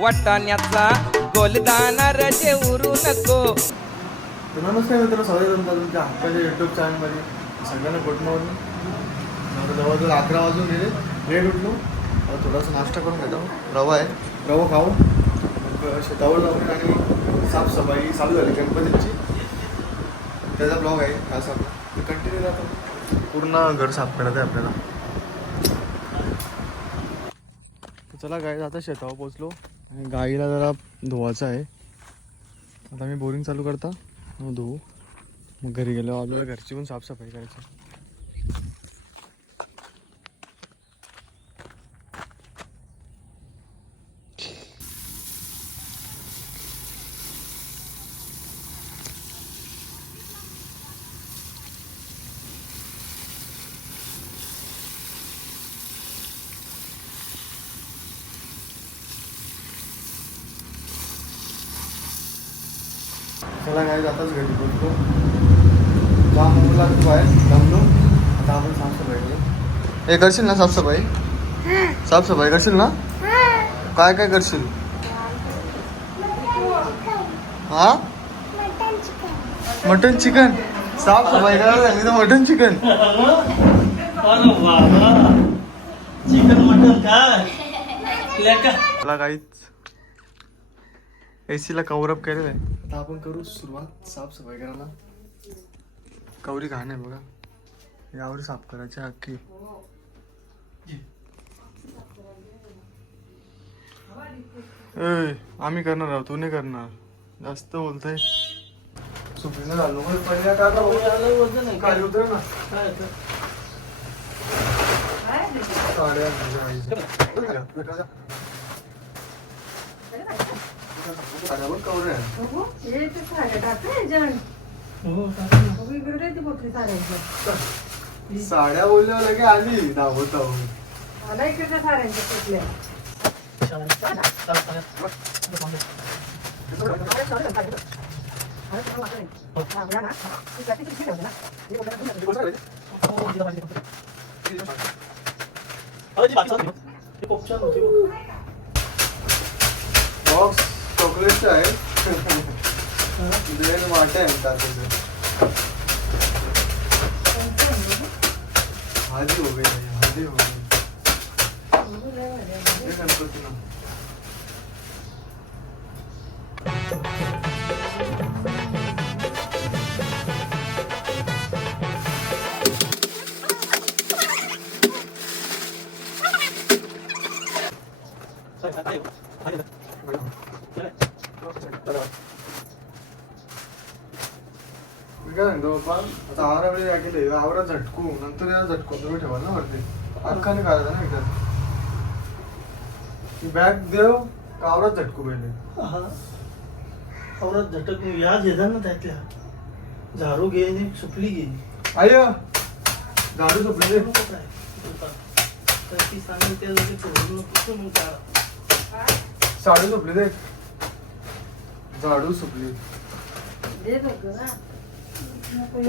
वाटाण्याचा गोलदाना रजे उरू नको. तर नमस्कार मित्र स्वागत तुमचं तुमच्या हक्काच्या युट्यूब चॅनलमध्ये सगळ्यांना गुड मॉर्निंग जवळजवळ अकरा वाजून गेले. लेट उठलो थोडासा नाश्ता करून घेतो. रवा आहे. रवा खाऊ. मग शेतावर जाऊन आणि साफसफाई चालू झाली गणपतीची. त्याचा ब्लॉग आहे. खास आपला कंटिन्यू राहतो पूर्ण घर साफ करायचं आहे आपल्याला. चला गाई आता शेतावर पोचलो आणि गाईला जरा धुवायचं आहे. आता मी बोरिंग चालू करता मग धुवू. मग घरी गेलो आपल्याला घरची पण साफसफाई करायची चला काय जाताच घरी बोलतो काम मुला तू आहे दमलो. आता आपण साफसफाई हे करशील ना साफसफाई? साफसफाई करशील ना? काय काय करशील? हा? Mutton chicken. साफसफाई करायला सांगितलं मटन चिकन. चिकन मटन काय? लेका. काहीच एसीला कवरअप केलेलं आहे. आता आपण करू सुरुवात साफसफाई करायला. कवरी घाण आहे बघा. यावर साफ करायची अख्खी. ए, आम्ही करणार आहोत तू नाही करणार. जास्त बोलतय. सुपीनं झालो टाका बघू. आलं वजन आहे खाली उतर ना काय तर? साड्या तुझ्या आईच्या. साड्या पण कवऱ्या आहे. हो, टाका ना. साड्या बोलल्या लगे आली धावत धावत अरे ती बाकी सांग. ते पोपचान होती बघ. बॉक्स चॉकलेटचं आहे ब्रेड वाटा आहे म्हणतात त्याचं हाजी हो गई हाजी हो गई हे मी काय म्हणतो बाप्पा आता आवरा वेळी काय केले आवरा झटकू नंतर याला झटकून तुम्ही ठेवाल ना वरती अख्खाने काढायचा ना एकदा ती बॅग देव का आवरात झटकू पहिले हा. औरत झटक याच येतात ना त्यातल्या झाडू घे आणि सुपली घे आय झाडू झोपले दे काय तर ती सांगेल त्या जागी सोडून नको मग काढा. साडू झोपली दे झाडू सुपली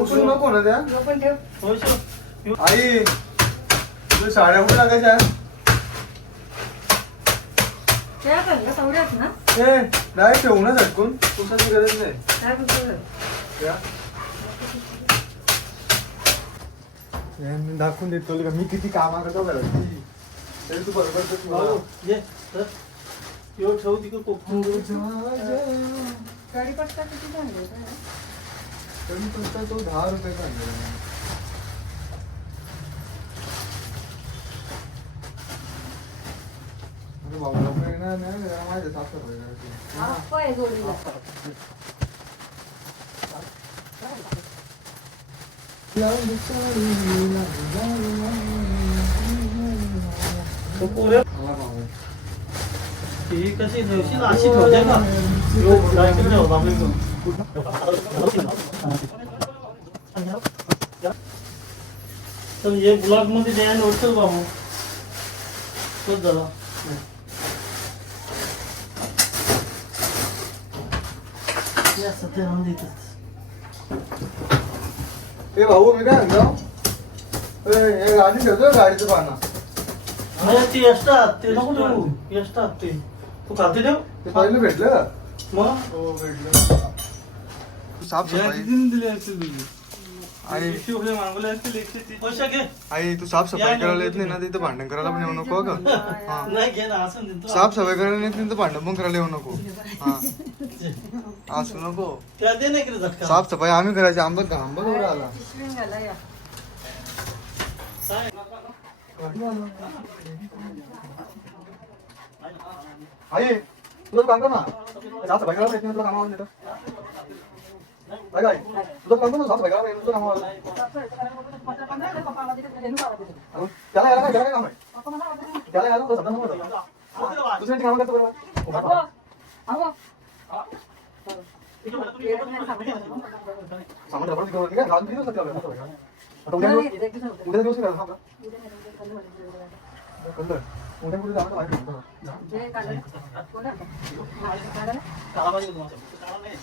उचलू नको ना त्या. सर. आई तुझ्या साड्या कुठे टाकायच्या? हे डायरेक्ट ठेवू ना झटकून. पुसाची गरज नाही. या. हे मी दाखवून देतो का मी किती कामा करतो घरात. तरी तू बरोबर भाऊ, ये. तर एवढं ठेवू तिकडे कोकण तरी फक्त तो दहा रुपये आणलेला. अरे बाबा लोकं येणार नाही ना, जरा माझ्या साफसफाई करायची. तो पोऱ्या ही कशी ठेवशील अशी ठेवते? तर हे ब्लॉगमध्ये द्या आणि वाटतं बाबू. तोच झाला या सत्यामध्ये इथंच. ए भाऊ मी काय म्हणतो? ए, हे गाडी ठेवतो गाडीचं पाना नाही, ते असतात ते नको ठेवू असतात ते. तू खाते ठेव? ते पहिलं भेटलं? का मग? हो भेटलं. साफसफाई दिली असेल तुझी. आणि एकशे रुपये मागवले असतील एकशे तीस पैसे घे. आई तू साफसफाई करायला येत नाही ना तिथं भांडण करायला पण येऊ नको का हा. नाही घे ना असं साफसफाई करायला येत नाही तर भांडण पण करायला येऊ नको. हा. असू नको. त्या दे नाही केलं झटका. साफसफाई आम्ही करायची आंबा आंबा जवळ आला. काय? आई तुझं काम कर ना साफसफाई करायला येत नाही तुला कामावर नेतं काय काय तुझं काम कर ना साफसफाई करायला येत नाही, तुझं कामावर अहो, त्याला यायला काय त्याला काय काम आहे त्याला यायला तुला सध्या नव्हतं दुसऱ्यांची कामं करतो बरोबर उभा राहा. सामान रबड तिकडे वरती काय घालून किती दिवस लागतील आपल्याला साफसफाई करायला? आता उद्या दिवस उद्या दिवस काय करायला कळलं उद्या कुठे जाणार माहिती नाही. काळा पाहिजे तुम्हाला. काळा नाही.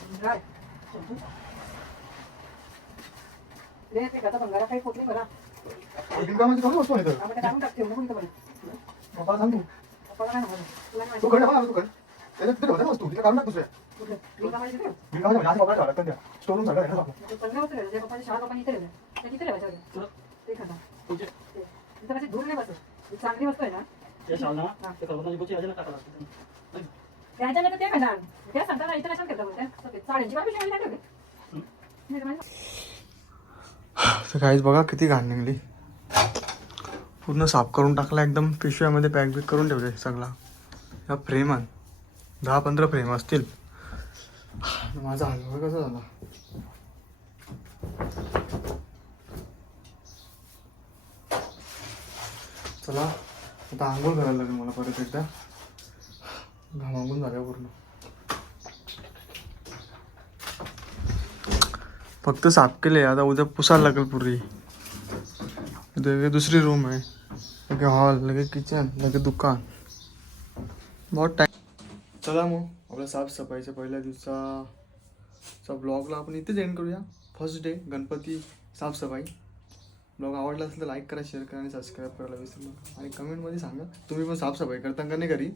आणखीन कामाची कोणी वस्तू नाही तर पप्पाला सांग तू तू कडे तू कडे त्याच्यात तिथे होत्या ना वस्तू तिथे काढून टाक दुसऱ्या बिनकामाच्या म्हणजे आज पकडा आहे. चांगली वस्तू आहे ना? ते शाल ना, ते लागतं. त्याच्यानंतर ते त्या सांगताना कशाला करता बोलते बाबी तर काहीच बघा किती घाण निघली. पूर्ण साफ करून टाकला एकदम. पिशव्यामध्ये पॅक बिक करून ठेवले सगळा. या फ्रेम दहा पंधरा फ्रेम असतील. माझा हलवा कसा झाला? चला आता आंघोळ करायला लागेल मला परत एकदा. घामागून झाल्या पूर्ण. फक्त साफ केले आता उद्या पुसायला लागेल पूर्वी इथे एक दुसरी रूम आहे लगे हॉल लगे किचन लगे दुकान. बहुत टाइम चला मग आपल्या साफसफाईच्या पहिल्या दिवसाचा ब्लॉगला आपण इथेच एंड करूया. फर्स्ट डे गणपती साफसफाई ब्लॉग आवडला असेल तर लाईक करा शेअर करा आणि सबस्क्राईब करायला विसरू नका. आणि कमेंटमध्ये सांगा तुम्ही पण साफसफाई करता का नाही घरी?